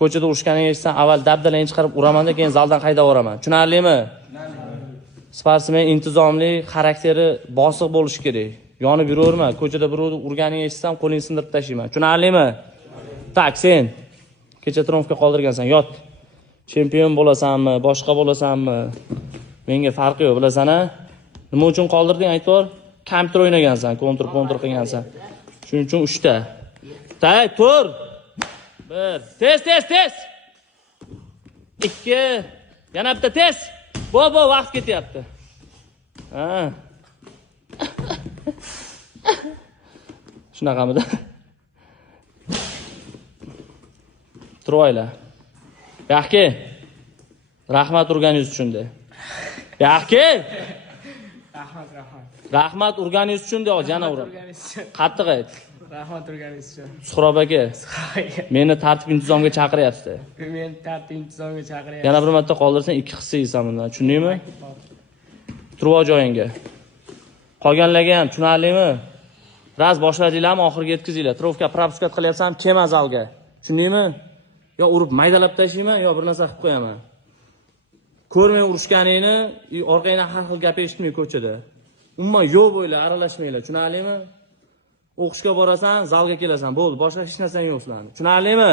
Ko'chada urishganingni eshitsam, avval dabdalangni chiqarib uraman-da, keyin zaldan haydab yuboraman. Tushunarlimi? Sportsmen intizomli, xarakteri bosiq bo'lishi kerak. Yonib yuraverma. Ko'chada birovni urganingni eshitsam, qo'lingni sindirib tashlayman. Tushunarlimi? Tak, sen kecha tromfga qoldirgansan, yot. Chempion bo'lasanmi, boshqa bo'lasanmi? Menga farqi yo'q, bilasan-a? Nima uchun qoldirding, aytib? Kompyuter o'ynagansan, kontur qilgansan. Shuning uchun 3 ta. Tay, tur. 1. Tez. 2. Yana bitta tez. Bo, vaqt ketyapti. Ha. Shunaqamida. Turaylar. Yaxki. Rahmat urganingiz uchun de. Yaxki. Rahmat urganingiz uchun de, yana urib. Qattiq ayt. Rahmat urganingiz uchun. Suhrob aka. Meni tartib intizomga chaqiryapti. Men tartib intizomga chaqiryapman. Yana bir marta qoldirsang 2 hissa yeysan bundan. Tushundingmi? Turib ol joyingga. Qolganlarga ham tushunarlimi? Raz boshladinglarmi, oxiriga yetkazinglar. Trofka propuskat qilyapsam, kelma zalga. Tushundingmi? Yo urib maydalab tashlayman, yo bir narsa qilib qo'yaman. Ko'rmay urishganingni, orqangdan har xil gap eshitmay ko'chada. Umuman yo'q bo'ylar, aralashmanglar. Tushunarlimi? O'qishga borasan, zalga kelasan. Bo'ldi, boshqa hech narsang yo'q sizlarning. Tushunarlimi?